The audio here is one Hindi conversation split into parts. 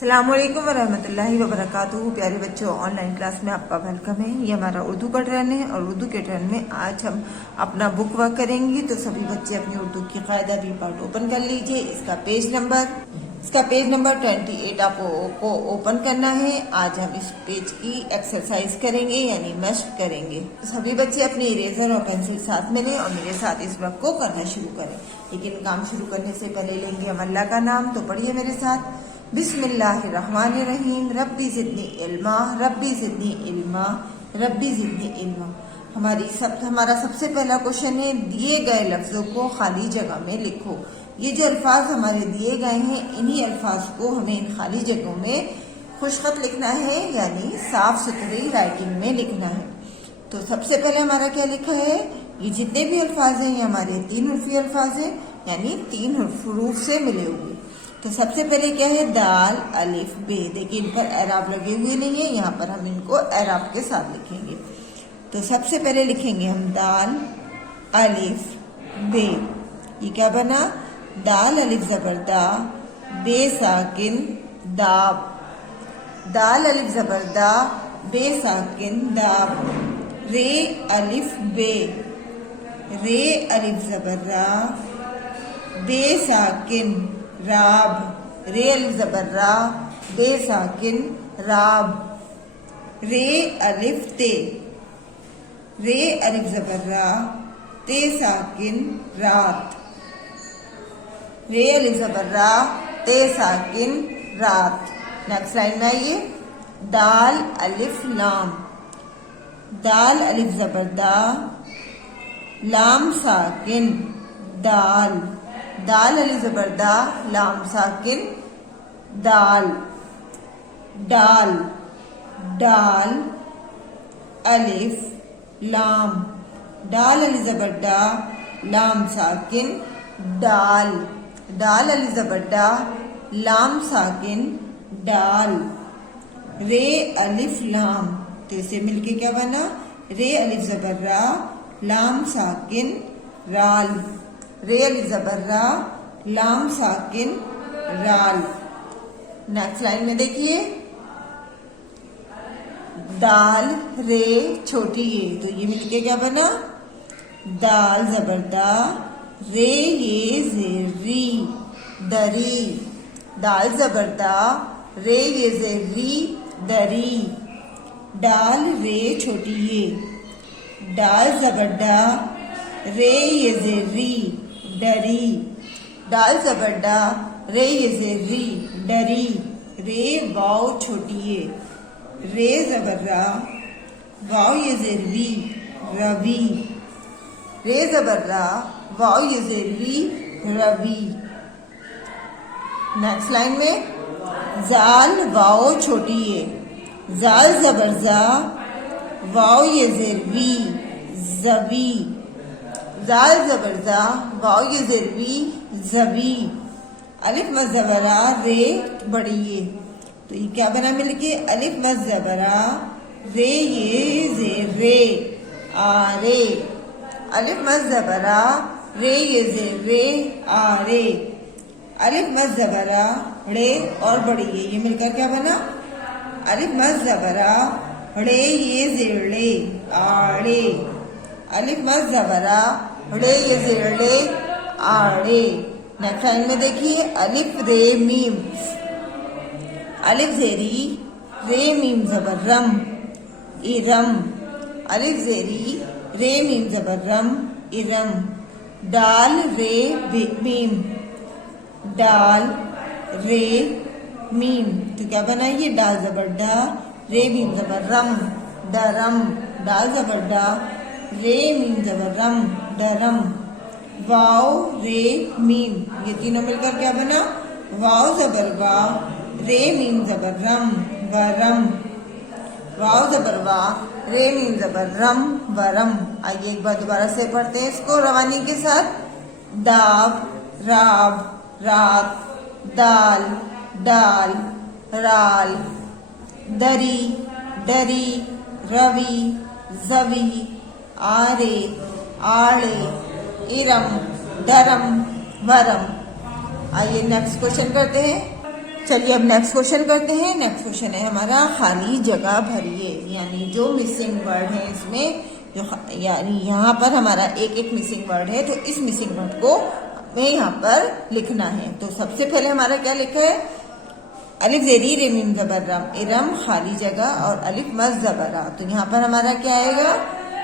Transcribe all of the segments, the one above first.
अस्सलामुअलैकुम वरहमतुल्लाहि वबरकातुहू। प्यारे बच्चों, ऑनलाइन क्लास में आपका वेलकम है। ये हमारा उर्दू का टर्न है और उर्दू के टर्न में आज हम अपना बुक वर्क करेंगे। तो सभी बच्चे अपनी उर्दू की कायदा भी पार्ट ओपन कर लीजिए। इसका पेज नंबर 28 आपको ओपन करना है। आज हम इस पेज की एक्सरसाइज करेंगे यानी मशक करेंगे। तो सभी बच्चे अपने इरेजर और पेंसिल साथ में लें और मेरे साथ इस वर्क को करना शुरू करें। लेकिन काम शुरू करने से पहले लेंगे हम अल्लाह का नाम। तो पढ़िए मेरे साथ, बिस्मिल्लाहिर्रहमानिर्रहीम। रब्बी ज़िदनी इल्मा, रब्बी ज़िदनी इल्मा, रब्बी ज़िदनी इल्मा। हमारा सबसे पहला क्वेश्चन है, दिए गए लफ्जों को खाली जगह में लिखो। ये जो अल्फाज हमारे दिए गए हैं, इन्हीं अल्फाज को हमें इन खाली जगहों में खुशखत लिखना है यानी साफ सुथरी राइटिंग में लिखना है। तो सबसे पहले हमारा क्या लिखा है, ये जितने भी अल्फाज हैं ये हमारे 3 हुर्फी अल्फाज हैं यानी 3 हुरूफ से मिले हुए। तो सबसे पहले क्या है, दाल अलिफ बे। देखिए इन पर एराब लगे हुए नहीं है, यहाँ पर हम इनको एराब के साथ लिखेंगे। तो सबसे पहले लिखेंगे हम दाल अलिफ बे। ये क्या बना, दाल अलिफ जबर दा, बे साकिन दाब। दाल अलिफ जबर दा, बे साकिन दाब। रे अलिफ बे, रे अलिफ जबर रा, बे साकिन राब। रे अलिफ जबर रा, बे साकिन राब। रे अलिफ ते, रे अलिफ जबर रा, ते साकिन रात। रे अलिफ जबर रा, ते साकिन रात। नेक्स्ट लाइन में आइए, दाल अलिफ लाम। दाल अलिफ जबर दा, लाम साकिन दाल। दाल अलिफ जबर दा, लाम साकिन दाल। डाल, डाल अलिफ लाम। डाल अलिफ जबर दा, लाम साकिन डाल। डाल अलिफ जबर दा, लाम साकिन डाल। रे अलिफ लाम, तो इसे मिलके क्या बना, रे अलिफ जबर रा, लाम साकिन राल। रे अलिफ जबर रा, लाम साकिन राल। नेक्स्ट लाइन में देखिए, दाल रे छोटी ये, तो ये मिलके क्या बना, दाल जबर दा, रे ये जेर री, दरी। दाल जबर दा, रे ये जेर री, दरी। डाल रे छोटी ये, डाल जबर दा, रे ये जेर री, डरी। डाल जबर डा, रे ये जेर री, डरी। रे वाव छोटी ये, रे जबर रा, वाव ये जेर री, रवि। रे जबर रा, वाव ये जेर री, रवि। नेक्स्ट लाइन में, जाल वाव छोटी ये, जाल जबर जा, वाव ये जेर वी, जबी। जाल जबर जा, वाव ये जेर वी, जबी। अलिफ मज जबरा, रे बड़ी ये, तो ये क्या बना मिलके, अलिफ मज जबरा, रे ये जेर रे, आरे। अलिफ मज जबरा, रे ये जेर रे, आरे। अलिफ मज जबरा, रे और बड़ी ये मिलकर क्या बना, अलिफ मज जबरा, रे ये जेर रे, आड़े। अलिफ मज जबरा, रे ये जेर रे, आड़े। नेक्स्ट लाइन में देखिए, अलिफ रे मीम। अलिफ जेरी, रे मीम जबर रम, इरम। अलिफ जेरी, रे मीम जबर रम, इरम। डाल रे मीम, डाल रे मीम, तो क्या बना ये, डाल जबर डा, रे मीम जबर रम, डरम। डाल जबर डा, रे मीम जबर रम, डरम। वाव रे मीम, ये तीनों मिलकर क्या बना, वाव जबर वा, रे मीम जबर रम, वरम। वाव जबर वा, रे मीम जबर रम, वरम। आइए एक बार दोबारा से पढ़ते हैं इसको रवानी के साथ, दाब राब, रात, दाल डाल, राल, दरी डरी, रवि जवी, आरे आड़े, इरम, धरम, वरम। आइए नेक्स्ट क्वेश्चन करते हैं, चलिए अब नेक्स्ट क्वेश्चन करते हैं। नेक्स्ट क्वेश्चन है हमारा खाली जगह भरिए, यानी जो मिसिंग वर्ड है इसमें, जो यानी यहाँ पर हमारा एक एक मिसिंग वर्ड है, तो इस मिसिंग वर्ड को हमें यहाँ पर लिखना है। तो सबसे पहले हमारा क्या लिखा है, अलिफ ज़ेरी रे मीम ज़बर रम, इरम खाली जगह और अलिफ मज़ ज़बर आ। तो यहाँ पर हमारा क्या आएगा,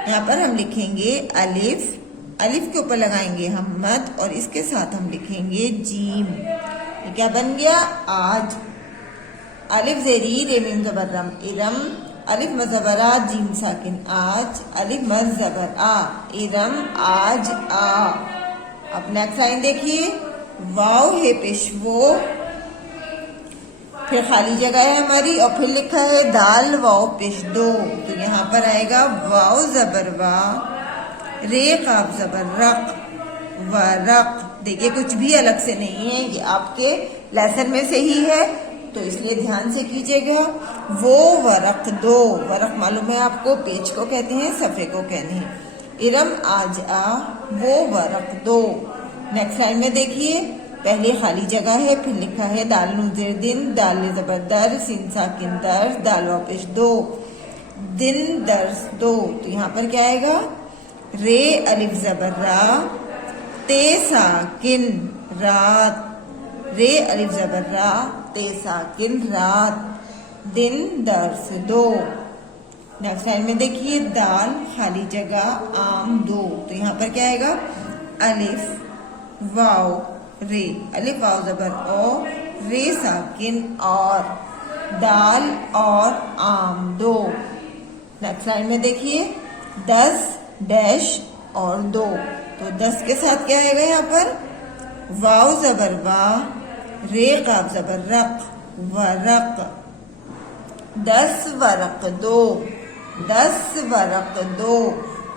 यहाँ पर हम लिखेंगे अलिफ, अलिफ के ऊपर लगाएंगे हम मद और इसके साथ हम लिखेंगे जीम। ये क्या बन गया, आज। अलिफ ज़ेरी रे मीम ज़बर रम, इरम अलिफ मज़ ज़बर आ जीम साकिन, आज अलिफ मज़ ज़बर आ, इरम आज आ। अब नेक्स्ट लाइन देखिए, वाव है पेशवो, फिर खाली जगह है हमारी और फिर लिखा है दाल वाव पेश दो। तो यहाँ पर आएगा वाव ज़बर वा, रे काफ ज़बर रक, वरक। देखिए कुछ भी अलग से नहीं है, ये आपके लेसन में से ही है, तो इसलिए ध्यान से कीजिएगा। वो वरक दो, वरक मालूम है आपको, पेज को कहते हैं, सफ़े को कहते हैं। इरम आज आ, वो वरक दो। नेक्स्ट लाइन में देखिए, पहले खाली जगह है, फिर लिखा है दाल नुज़ेर दिन, दाल ज़बरदर, सिन साकिन दर्स, दाल वापिश दो, दिन दर्स दो। तो यहाँ पर क्या आएगा, रे अलिफ ज़बर रा, ते साकिन रात, रे अलिफ ज़बर रा, ते साकिन रात, दिन दर्स दो। नेक्स्ट लाइन में देखिए, दाल खाली जगह आम दो। तो यहाँ पर क्या आएगा, अलिफ वाव रे, अलिफ वाव ज़बर ओ, रे साकिन और, दाल और आम दो। नेक्स्ट लाइन में देखिए, 10 डैश और 2। तो 10 के साथ क्या आएगा यहाँ पर, वाव ज़बर वा, रे काफ ज़बर रक, वरक, 10 वरक दो, 10 वरक दो।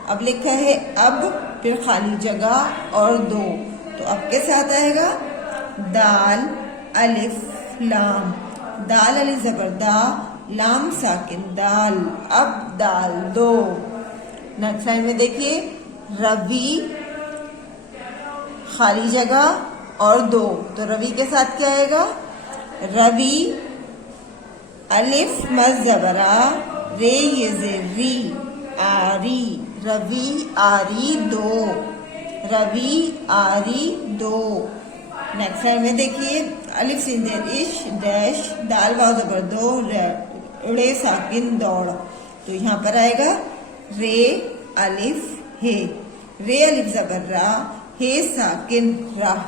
अब लिखा है अब, फिर खाली जगह और 2। तो अब के साथ आएगा दाल अलिफ लाम, दाल अलिफ ज़बर दा, लाम साकिन दाल, अब दाल दो। नेक्स्ट लाइन में देखिए, रवि खाली जगह और 2। तो रवि के साथ क्या आएगा, रवि अलिफ मज़ ज़बर आ, रे ये ज़ेरी आरी, रवि आरी दो, रवि आरी दो। नेक्स्ट लाइन में देखिए, अलिफ सिन जेर इश डैश, दाल वाव ज़बर दो, रे साकिन दौड़। तो यहाँ पर आएगा रे अलिफ हे, रे अलिफ ज़बर रा, हे साकिन राह,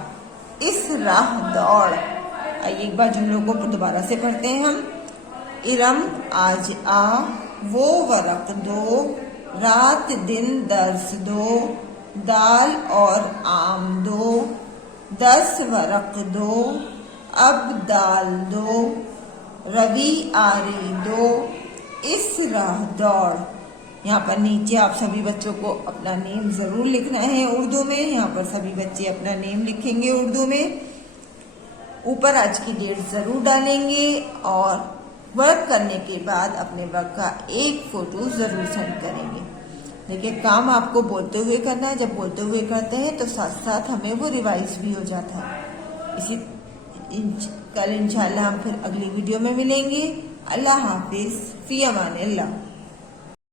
इस राह दौड़। आइए एक बार जुमलों को दोबारा से पढ़ते हैं हम। इरम आज आ, वो वरक दो, रात दिन दर्स दो, दाल और आम दो, 10 वरक दो, अब दाल दो, रवि आरी दो, इस राह दौड़। यहाँ पर नीचे आप सभी बच्चों को अपना नेम ज़रूर लिखना है उर्दू में। यहाँ पर सभी बच्चे अपना नेम लिखेंगे उर्दू में। ऊपर आज की डेट ज़रूर डालेंगे और वर्क करने के बाद अपने वर्क का एक फ़ोटो ज़रूर सेंड करेंगे। देखिए काम आपको बोलते हुए करना है, जब बोलते हुए करते हैं तो साथ साथ हमें वो रिवाइज भी हो जाता है। कल इंशाल्लाह हम फिर अगली वीडियो में मिलेंगे। अल्लाह हाफिज़, फ़ी अमान अल्लाह।